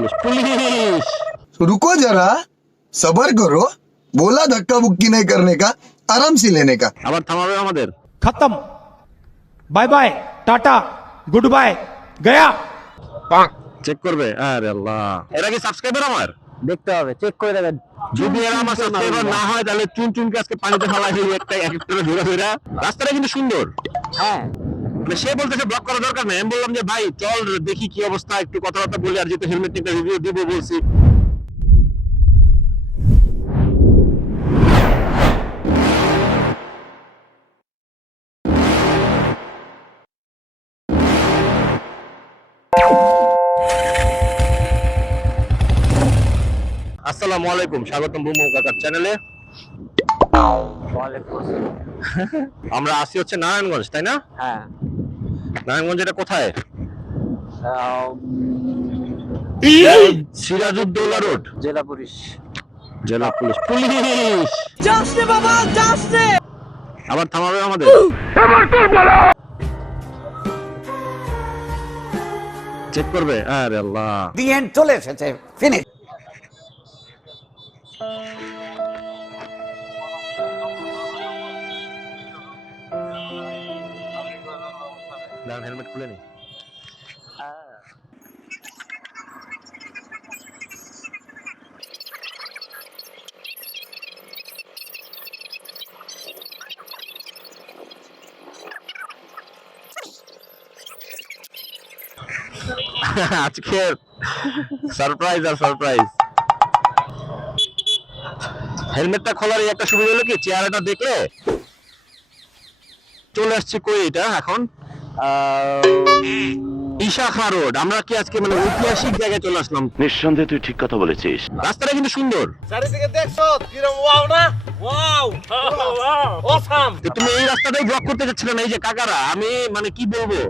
Police police रुको जरा, सबर करो। बोला धक्का बुक्की नहीं करने का, आराम से लेने का। আবার থামাবে আমাদের खत्म, bye bye, tata, goodbye, गया। চেক করবে? আরে আল্লাহ, এরা কি সাবস্ক্রাইবার আমার? দেখতে হবে, চেক করে দেবেন। যদি এরা আমার সাবস্ক্রাইবার না হয় তাহলে চুন চুনকে আজকে পানিতে ফেলাই দিই একটা এক একটা ধরে ধরে। রাস্তাটা কিন্তু সুন্দর। হ্যাঁ, সে বলতেছে ব্লগ করা দরকার নেই। আমি বললাম যে ভাই চল দেখি কি অবস্থা, একটু কথাবার্তা বলি। আর যেহেতু হেলমেট নিয়ে রিভিউ দিব বলছি, আসসালামু আলাইকুম, স্বাগতম বুমু কাকার চ্যানেলে। আমরা আসি হচ্ছে নারায়ণগঞ্জ, তাই না? হ্যাঁ। নারায়ণগঞ্জ এটা কোথায়? সিরাজউদ্দৌলা রোড, জেলা পুলিশ। জেলা পুলিশ পুলিশ যাচ্ছে বাবা, যাচ্ছে। আবার থামাবে আমাদের? চেক করবে? আরে আল্লাহ, দি এন্ড চলে এসেছে, ফিনিশ। হেলমেট খুলে নি। আজকে সারপ্রাইজ আর সারপ্রাইজ। হেলমেটটা খোলার একটা সুবিধা হলো কি, চেহারাটা দেখলে চলে আসছে। কই এটা এখন? ইশাখা রোড। আমরা কি আজকে মানে ঐতিহাসিক জায়গায় চলে আসলাম? নিঃসন্দেহে তুই ঠিক কথা বলেছিস। রাস্তাটা কিন্তু সুন্দর। চারিদিকে দেখছো কিরকম ওয়াও না? Wow, awesome. তুমি এই রাস্তাটাই ব্লক করতে চাচ্ছিলে না? এই যে কাকারা, আমি মানে কি বলবো,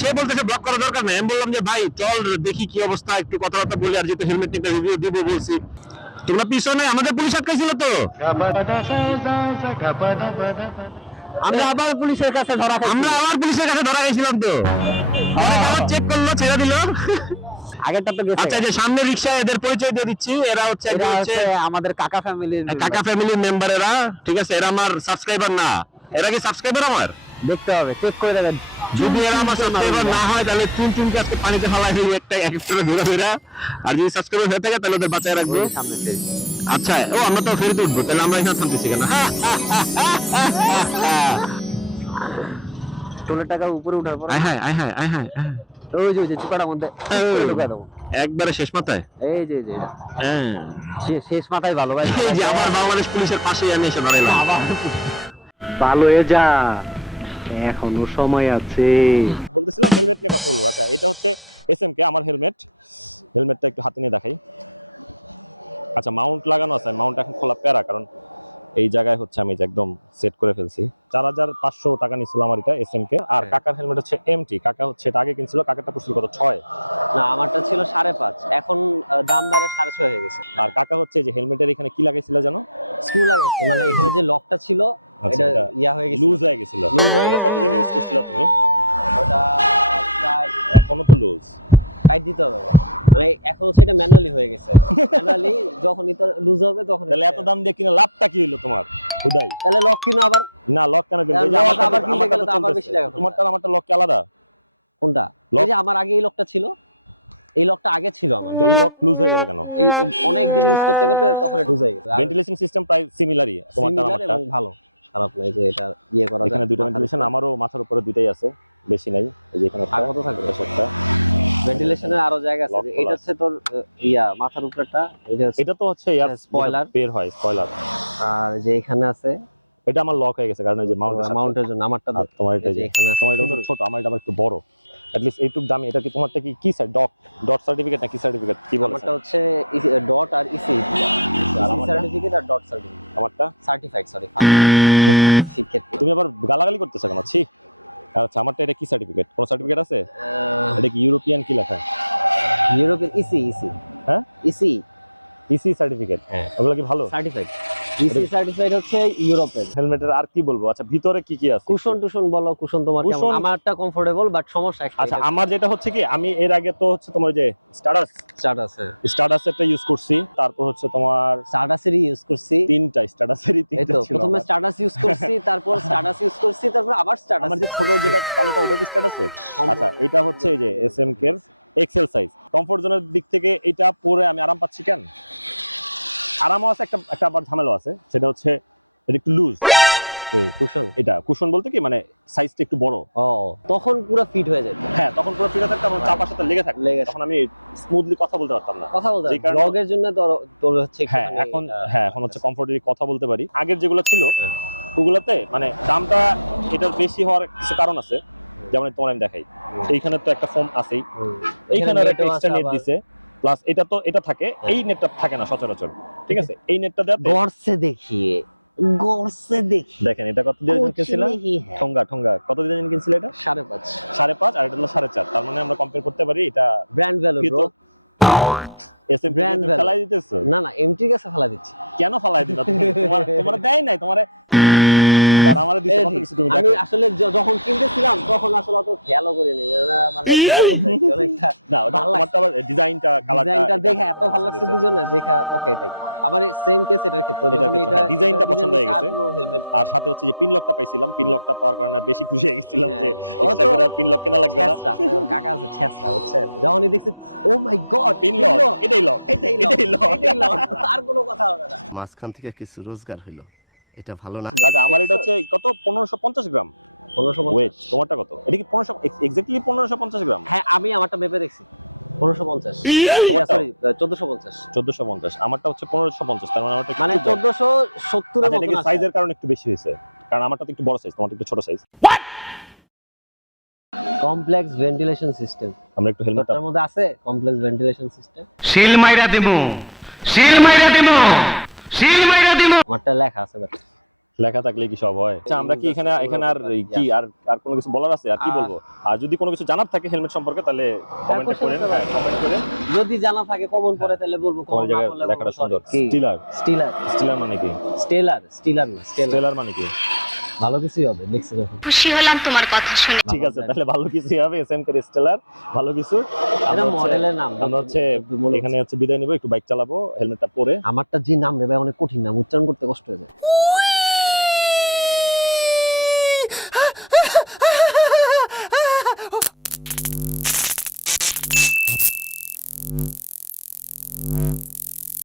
সে বলতেছে ব্লক করা দরকার নেই। আমি বললাম যে ভাই চল দেখি কি অবস্থা, একটু কথাবার্তা বলি। আর যেহেতু হেলমেট নিয়ে রিভিউ দিব বলছি, তোমরা পিছনে আমাদের পুলিশ আটকাইছিল তো। আমরা আবার পুলিশের কাছে ধরা খাইছি। আমরা আবার পুলিশের কাছে ধরা গেছিলাম তো। আবার চেক করলো, ছেড়ে দিল। আগেরটা তো গেছে। আচ্ছা, যে সামনে রিকশা, এদের পরিচয় দিয়ে দিচ্ছি। এরা হচ্ছে আমাদের কাকা ফ্যামিলির মেম্বার। এরা ঠিক আছে, এরা আমার সাবস্ক্রাইবার না। এরা কি সাবস্ক্রাইবার আমার? দেখতে হবে, চেক করে দেবেন। যদি এরা আমার সাবস্ক্রাইবার না হয় তাহলে চুন চুনকে আজকে পানিতে ফেলাই দিই একটা এক একটা ধরে ধরে। আর যদি সাবস্ক্রাইবার হয়ে থাকে তাহলে ওদের বাঁচায় রাখবো। সামনে ফেরি। আচ্ছা, ও আমরা তো ফেরিতে উঠবো, তাহলে আমরা এখানে থামতেছি কেন? টোলের টাকা উপরে উঠার পর আয় হায় আয় হায় আয় হায়। ওই যে চিপাটার মধ্যে ঢুকাই দেবো একবারে শেষ মাথায়। এই যে যে হ্যাঁ, শেষ মাথায় ভালো ভাই। এই যে আমার বাংলাদেশ পুলিশের পাশেই আমি এসে দাঁড়াইলাম। ভালো হয়ে যা, এখনো সময় আছে। বলতেছিলাম হেলমেট নিয়ে কথা বলবো। আচ্ছা, এটা হচ্ছে এসএমকে আমার হেলমেটটা একটু হাতে নিয়ে দেখাই। আচ্ছা, মাউন্ট লাগানো আছে। মাউন্ট এখন খোলা প্যারা, কারণ এই জায়গায় হচ্ছে আমি একদম সেট করে ফেলছি। 4500 টাকা নিছিল আমার এটা এসএমকে। আর কাকার হেলমেট হচ্ছে এমটি। কাকা হচ্ছে এটা আগে কিনছিল, কাকারটা পড়ছিল কত 6। না, আমারটা ছিল 5.5, এখন দাম বাইরে 6.5 হয়ে গেছে। আর কাকা হচ্ছে যে হেলমেটের এখানে কি লাগাইছিল জানো? স্ক্রু লাগাইছে, মানে এখানে যে লকটা ছিল এটা ইয়া হয়ে গেছে, লুজ হয়ে গেছিল। কতদিন ইউজ করছিল তুমি? ওটা প্রায় এখনো তো লুজ। টাইট দিতে হবে, মানে এখন হচ্ছে এটা ম্যানুয়ালি হয়ে গেছে। ম্যানুয়ালি যখনই তো লুজ হবে তখন। তাহলে এত দাম দিয়ে কিনে লাভটা কি হলো তোমার? খুদাই তাহলে লক কিনো আবার। না, লক কেন কিনবে? এই যে আবার কিনতে গেলে তো আবার বেশি টাকা। তোমারটা আমারটা লক কি আলাদা? কোনটা? এই যে আমার আগে এই লকটা ছিল, এই লকটা আগে ছিল আমার। এই লক লুজ হয়ে যাবে কেন? এই অনেক দিন ইউজ করতে করতে তখন লুজ হয়ে গেছে। ভেন্টিলেশন সিস্টেম প্রায় সিমিলারই তোমারটা আমারটা। ভালো, খারাপ না। এই যে এটা ইয়ে করা যায়। এখানে দুটো ভেন্টিলেশন, আমারও মাথার উপরে দুটাই আছে, বেশি নাই। এই যে এখানে আর কত থাকবে? একটা ভেন্টিলেশনের আরো জায়গা আছে। এটা হচ্ছে তোর ইয়া মাথার উপরেটা। এটা তো হচ্ছে এয়ার স্পয়লার বের হয়, স্পয়লার। আর যে এখানে আছে এটা আমার লক হয়ে গেছে, কারণ এই যে মাউন্টের জন্য। আমারটা তোমার এটা যে এখানে আছে, তোমার এটা ছোট, আমার এটা আবার একটু বড়। at least এইটুক দামি। এটা কি তোমারটা কি স্যার ডট সার্টিফিকেট না কি সার্টিফিকেট কি বলে? আমারটা হচ্ছে ডট আর ইসি সার্টিফিকেট আর ডট সার্টিফিকেট। আমারটা সার্টিফাইড, সরি সার্টিফিকেট। তুমি আবার গালাগালি করতেছ কেন? ছি। আচ্ছা, আমারটা এটা কি সার্টিফিকেট? কোন সার্টিফিকেট আছে? এটা কি ইউরোপিয়ান কি লেখা? European EC. হ্যাঁ, ইসি ইসি সার্টিফিকেট। হ্যাঁ, ওগুলো কি ভালো? সার্টিফাইড। বিসি সার্টিফাইড হচ্ছে ইউরোপের। হেলমেটের আর কি বলবো, আচ্ছা ভিতরে কি কি আছে? কুশন টুশন বলো, কুশন তোমার কেমন? কুশন- আমারটা কমফোর্টেবল বাট সমস্যা একটা। আচ্ছা আমার যেটা হচ্ছে কি, আমি এর আগে তো হচ্ছে তোমার যে স্টার্ট আছে, স্টার্টাসেরটা ইউজ করছি, তারপর হচ্ছে তোমার স্টার্টাসেরই ইউজ করছি। তিনটা স্টার্টাসেরই এই তিনটা তো ছিল প্রথমে আমার। স্টার্টাস ইউজ করছি, তারপর স্টার্টাস ইউজ করছি, তারপর আবার স্টার্টাস। আমার যে ছোট যেটা কালোটা ওটা কি স্টার্টাসের? আচ্ছা এটা হচ্ছে এই যে এসএমকে এর এক্সেল সাইজ। কমফোর্ট জোনের দিক থেকে এটা পরে আমি আরাম পাচ্ছি কেন? আরামও আছে, একটা আবার ঝামেলা আছে, সেটা হচ্ছে এটা একটু লুজ। কুশন, এটা কুশন বলতে কি মানে সাইজটা একটু বড়। ও তখন পুরো ফিট হয়ে যেত। হ্যাঁ তখন পুরো ফিট থাকতে আমার চাপার সাথে লেগে থাকতো, তখন আমি স্মুথলি কথা বলতে পারতাম না। কথা বলতে যেই কারণে- ব্লগের জন্য তোর হচ্ছে হ্যাঁ এখন হচ্ছে কমফোর্টেবলি কথা বলতে পারি। আগের যেগুলো ছিল ওগুলাতে মানে দামটা এটার বেশি হওয়ার কিছু কারণ আছে, যেমন তোমার আমি দেখাই, এইখানে তো একটা ফোম আছেই, এইখানে আর একটা এক্সট্রা নেট দিছে, প্লাস এটা থাকে, এই নেটটা থাকে না সচরাচর, ঠিক আছে? এই নেটটা দেওয়াতে গড়ছে দেখিয়ে দেখেন এটা কত দিয়ে কিনছিল, ঠোঙ্গা কত দিয়ে কিনছিল? এটা 5.5 5.5 আর এটা হলো 4.5। তার মানে আমরা কম্পেয়ার করতে পারি এটা brand value bro. SM Brand value। ফেলাই দিতেছো? না এমটি কাছে ফেলা দিচ্ছি। কেন ফেলাই দিলা তুমি? তোমার দেয় নাই, তোমারে তারা আমারে দিতে কত কিছু তুমি আমি দেখো। আসলে যখন কিনতেছিলাম তখন আসলে অত খেয়ালও করিনি, মানে অনেকটা না ওটা ভালো তোমারটা আবার ডিজাইনটা ডিজাইনটা দেখে এত ভালো লাগছে দুজনে, দেখা ওকে তাই। আবার সেম কেস এটার ক্ষেত্রে, যখন এটা ডিজাইনটা পছন্দ হয়ে গেছে, হেলমেট আর সাথে হচ্ছে যে পিন লকটা পাইছিলাম, পিন লকটা পাওয়ার কারণে বেশি খুশি হয়ে গেছিলাম যে ও এক্সট্রা তো করে আর পিন লক কেনা লাগবে না। কাকা আছে ছেসরা, বুঝছেন? যখনই দেখছি ও মাই গড পিন লক, এটাই লক, এটাই লক, আর কোনো কথা হবে না। মাঝখান থেকে কিছু রোজগার হইলো, এটা ভালো না। আচ্ছা আমার এটা হচ্ছে কত 1550 গ্রাম 1550। ওয়েট। তোমারটা কত? এটা কি 1500 এক্স্যাক্টলি 1550 গ্রাম? হ্যাঁ আমি আমারটা মেপে দেখছি 1550, সরি 1450। 1450, আমারটা হচ্ছে 1550। তার মানে আমারটা মানে 1470 এর মতো সাইজের কারণে একটু বেশি হয়েছে, কারণ আমারটা তো একটু বড় সাইজ, তোমারটা একটু ছোট সাইজ। কমপ্লেক্স ভেন্টিলেশন সিস্টেম আমরা একটু হেলমেটটা এটার মধ্যে আছে, কমপ্লেক্স ভেন্টিলেশন সিস্টেম। সিল মাইরা দিমু আমারটা লেখা আছে বাট লেখা থাকলে কি সব হয়? আচ্ছা আমরা কি এখানে আর কি আর কোনো কিছু বলার আছে? আর কি বলবো? আর যদি কোনো কিছু জানার থাকে হেলমেট সম্পর্কে তাহলে কমেন্ট করেন, কমেন্ট করেন। যদি জানা থাকে কমন পড়ে তাহলে বলবো, কোন জায়গায় লেখাটা সুন্দর। স্টিলার মানে কি? স্টেলার না স্টেলার মানে কি? ভালো কিছুই হবে লিখছে যখন। খুশি হলাম তোমার কথা শুনে। ঠিক আছে তাহলে ভালো কিছু হবে, এসএম কে স্টেলার ভালো কিছু। এটা মডেলের নাম। আমরা হচ্ছে এখানে হচ্ছে বিদায় নিব, একটু বাইক চালাবো হেলমেটটা পরে। আমারটা যে নাম রে ভাই অনেক কঠিন নাম, উচ্চারণ করতে কষ্ট হয়ে যায়।